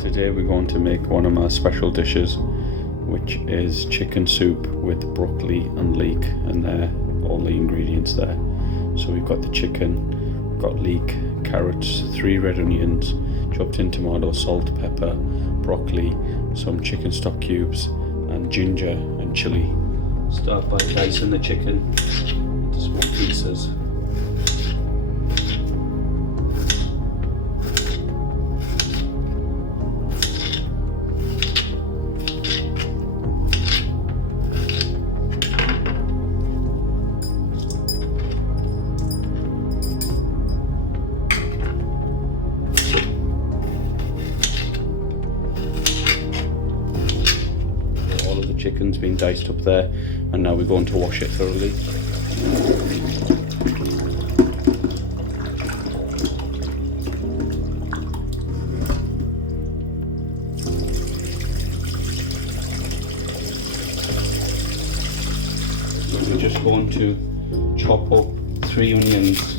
Today we're going to make one of my special dishes, which is chicken soup with broccoli and leek, and there all the ingredients there. So we've got the chicken, we've got leek, carrots, 3 red onions, chopped in tomato, salt, pepper, broccoli, some chicken stock cubes, and ginger and chilli. Start by dicing the chicken into small pieces. Chicken's been diced up there, and now we're going to wash it thoroughly. So we're just going to chop up 3 onions,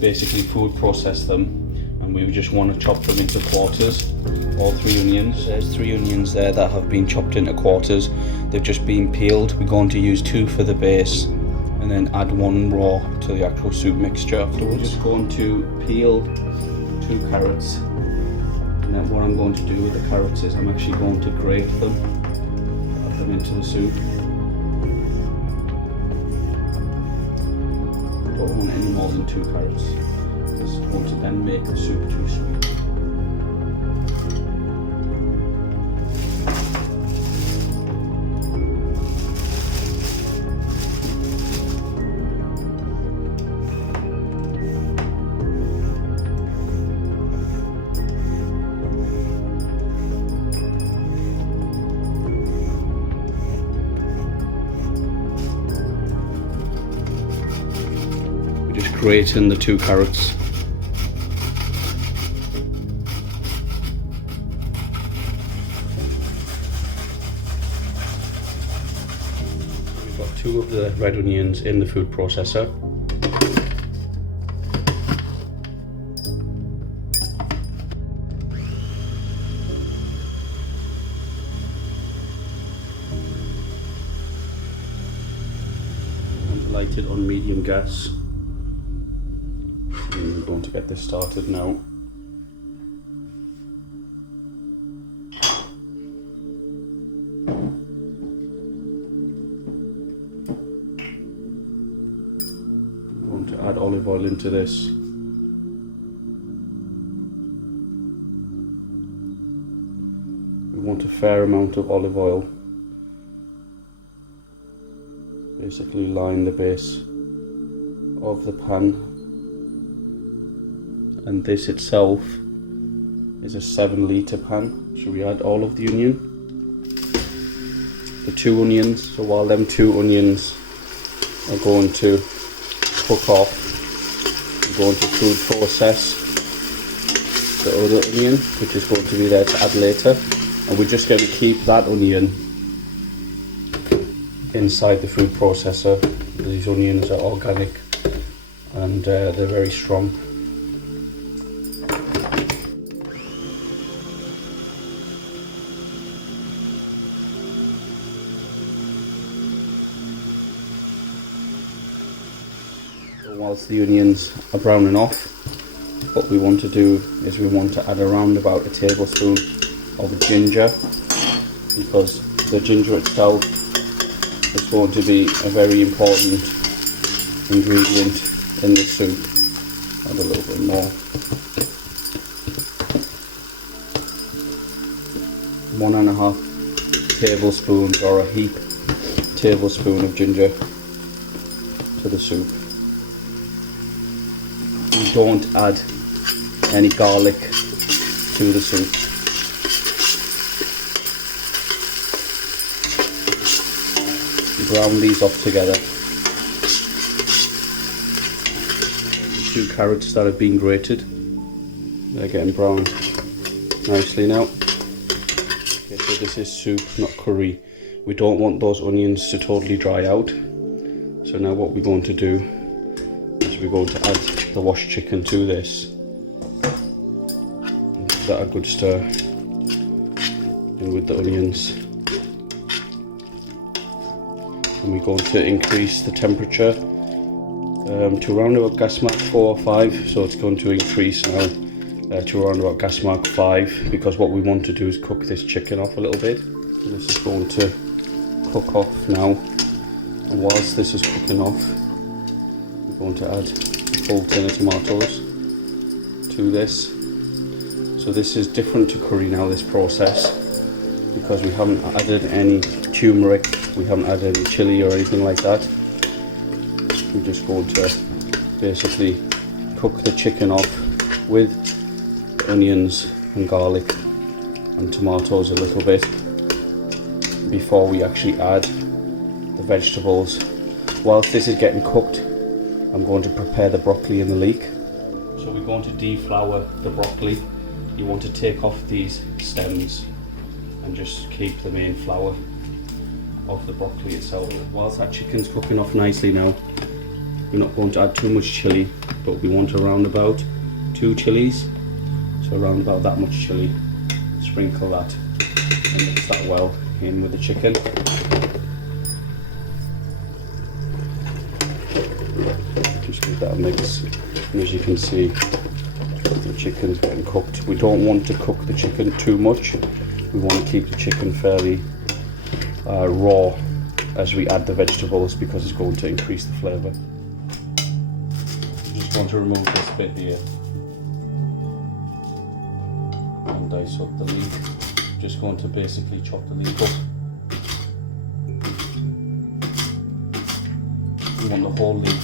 basically food process them, and we just want to chop them into quarters. All 3 onions. There's 3 onions there that have been chopped into quarters. They've just been peeled. We're going to use 2 for the base and then add 1 raw to the actual soup mixture afterwards. We're just going to peel 2 carrots, and then what I'm going to do with the carrots is I'm actually going to grate them, add them into the soup. I don't want any more than 2 carrots. This is going to then make the soup too sweet. Just grate in the 2 carrots. We've got 2 of the red onions in the food processor. And light it on medium gas. We're going to get this started now. I'm going to add olive oil into this. We want a fair amount of olive oil. Basically line the base of the pan. And this itself is a 7-litre pan. So we add all of the onion, the 2 onions. So while them 2 onions are going to cook off, we're going to food process the other onion, which is going to be there to add later. And we're just going to keep that onion inside the food processor. These onions are organic and they're very strong. Whilst the onions are browning off, what we want to do is we want to add around about a tablespoon of ginger, because the ginger itself is going to be a very important ingredient in the soup. Add a little bit more. 1.5 tablespoons or a heap tablespoon of ginger to the soup. We don't add any garlic to the soup. Brown these up together. The 2 carrots that have been grated, they're getting browned nicely now. Okay, so this is soup, not curry. We don't want those onions to totally dry out. So now what we're going to do is we're going to add the washed chicken to this. Give that a good stir. in with the onions. And we're going to increase the temperature to around about gas mark 4 or 5, so it's going to increase now to around about gas mark 5, because what we want to do is cook this chicken off a little bit. And this is going to cook off now, and whilst this is cooking off, we're going to add a full tin of tomatoes to this. So this is different to curry now, this process, because we haven't added any turmeric, we haven't added any chilli or anything like that. We're just going to basically cook the chicken off with onions and garlic and tomatoes a little bit before we actually add the vegetables. Whilst this is getting cooked, I'm going to prepare the broccoli and the leek. So we're going to deflower the broccoli. You want to take off these stems and just keep the main flour of the broccoli itself. Whilst that chicken's cooking off nicely now, we're not going to add too much chilli, but we want around about 2 chilies. So around about that much chilli. Sprinkle that and mix that well in with the chicken. Just give that a mix, and as you can see, the chicken's getting cooked. We don't want to cook the chicken too much. We want to keep the chicken fairly raw as we add the vegetables, because it's going to increase the flavour. Just want to remove this bit here and dice up the leek. Just going to basically chop the leek up. We want the whole leek.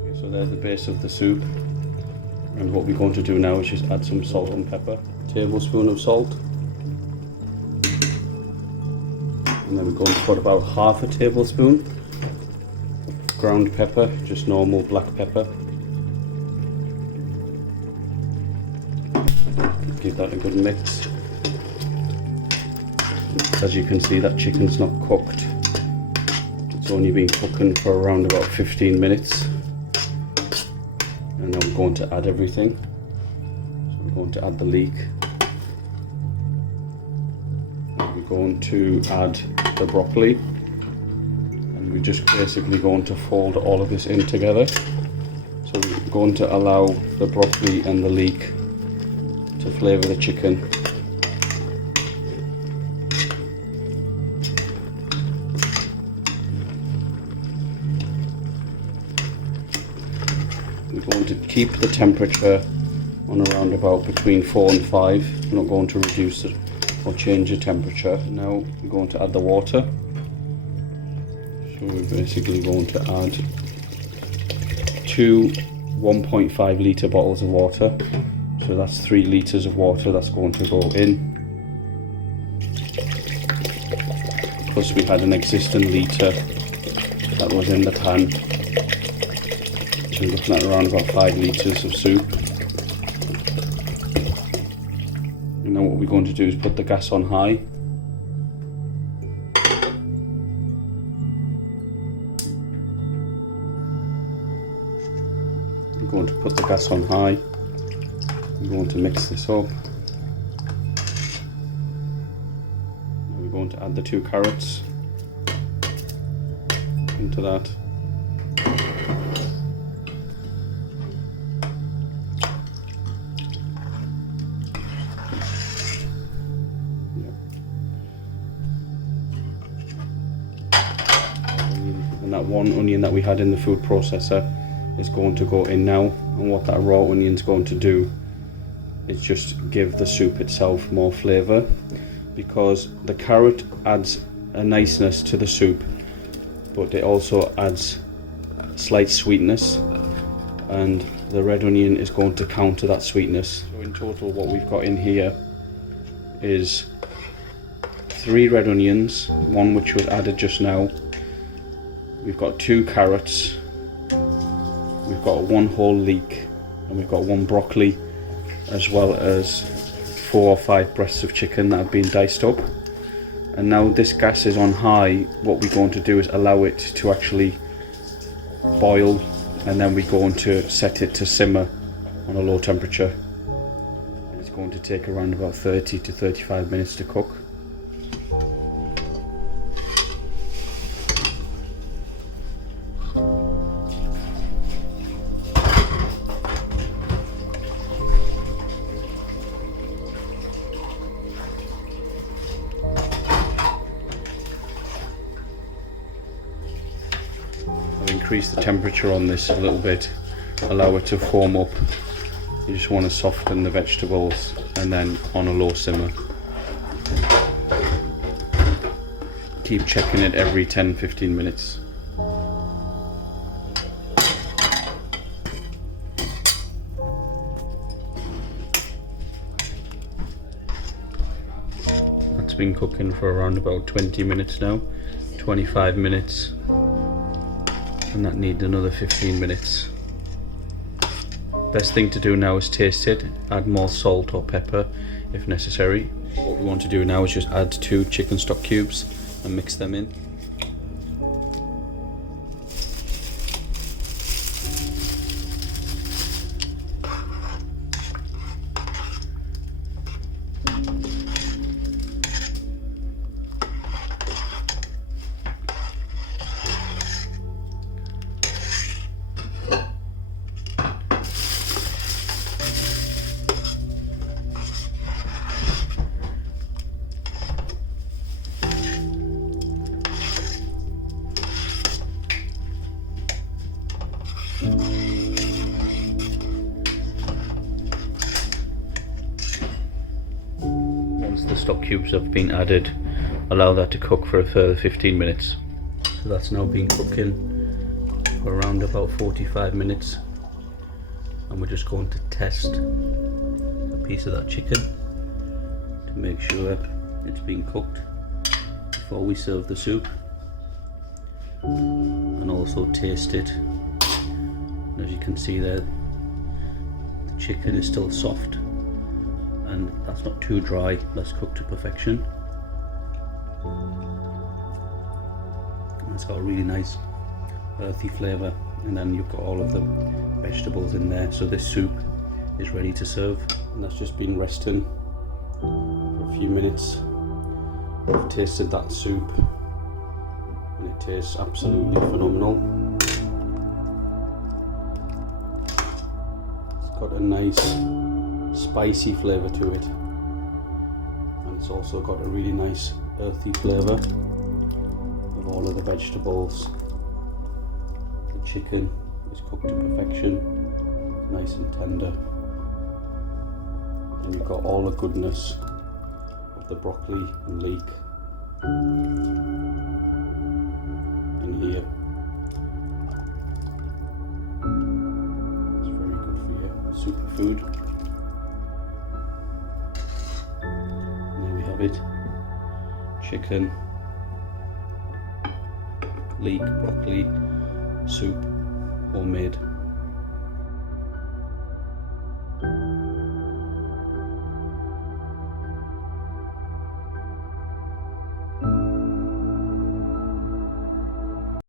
Okay, so there's the base of the soup. And what we're going to do now is just add some salt and pepper. A tablespoon of salt. And then we're going to put about half a tablespoon of ground pepper, just normal black pepper. Give that a good mix. As you can see, that chicken's not cooked. It's only been cooking for around about 15 minutes. And I'm going to add everything. So we're going to add the leek. And we're going to add the broccoli. And we're just basically going to fold all of this in together. So we're going to allow the broccoli and the leek to flavour the chicken. We're going to keep the temperature on around about between 4 and 5. We're not going to reduce it or change the temperature. Now we're going to add the water. So we're basically going to add 2 1.5 litre bottles of water. So that's 3 litres of water that's going to go in. Plus we had an existing litre that was in the pan. So we're looking at around about 5 litres of soup. And now what we're going to do is put the gas on high. We're going to put the gas on high. We're going to mix this up. Now we're going to add the 2 carrots into that. And that 1 onion that we had in the food processor is going to go in now, and what that raw onion is going to do is just give the soup itself more flavour, because the carrot adds a niceness to the soup, but it also adds slight sweetness, and the red onion is going to counter that sweetness. So in total what we've got in here is 3 red onions, 1 which was added just now. We've got 2 carrots, we've got 1 whole leek, and we've got 1 broccoli, as well as 4 or 5 breasts of chicken that have been diced up. And now this gas is on high, what we're going to do is allow it to actually boil, and then we're going to set it to simmer on a low temperature. And it's going to take around about 30 to 35 minutes to cook. Increase the temperature on this a little bit, allow it to foam up. You just want to soften the vegetables, and then on a low simmer. Keep checking it every 10-15 minutes. That's been cooking for around about 20 minutes now, 25 minutes. And that needs another 15 minutes. Best thing to do now is taste it, add more salt or pepper if necessary. What we want to do now is just add 2 chicken stock cubes and mix them in. Once the stock cubes have been added, allow that to cook for a further 15 minutes. So that's now been cooking for around about 45 minutes, and we're just going to test a piece of that chicken to make sure it's been cooked before we serve the soup, and also taste it. And as you can see there, the chicken is still soft, and that's not too dry, that's cooked to perfection. And it's got a really nice earthy flavour, and then you've got all of the vegetables in there. So this soup is ready to serve, and that's just been resting for a few minutes. I've tasted that soup and it tastes absolutely phenomenal. It's got a nice spicy flavour to it, and it's also got a really nice earthy flavour of all of the vegetables. The chicken is cooked to perfection, nice and tender, and you've got all the goodness of the broccoli and leek in here. It's very good for your superfood. It chicken, leek, broccoli soup, homemade.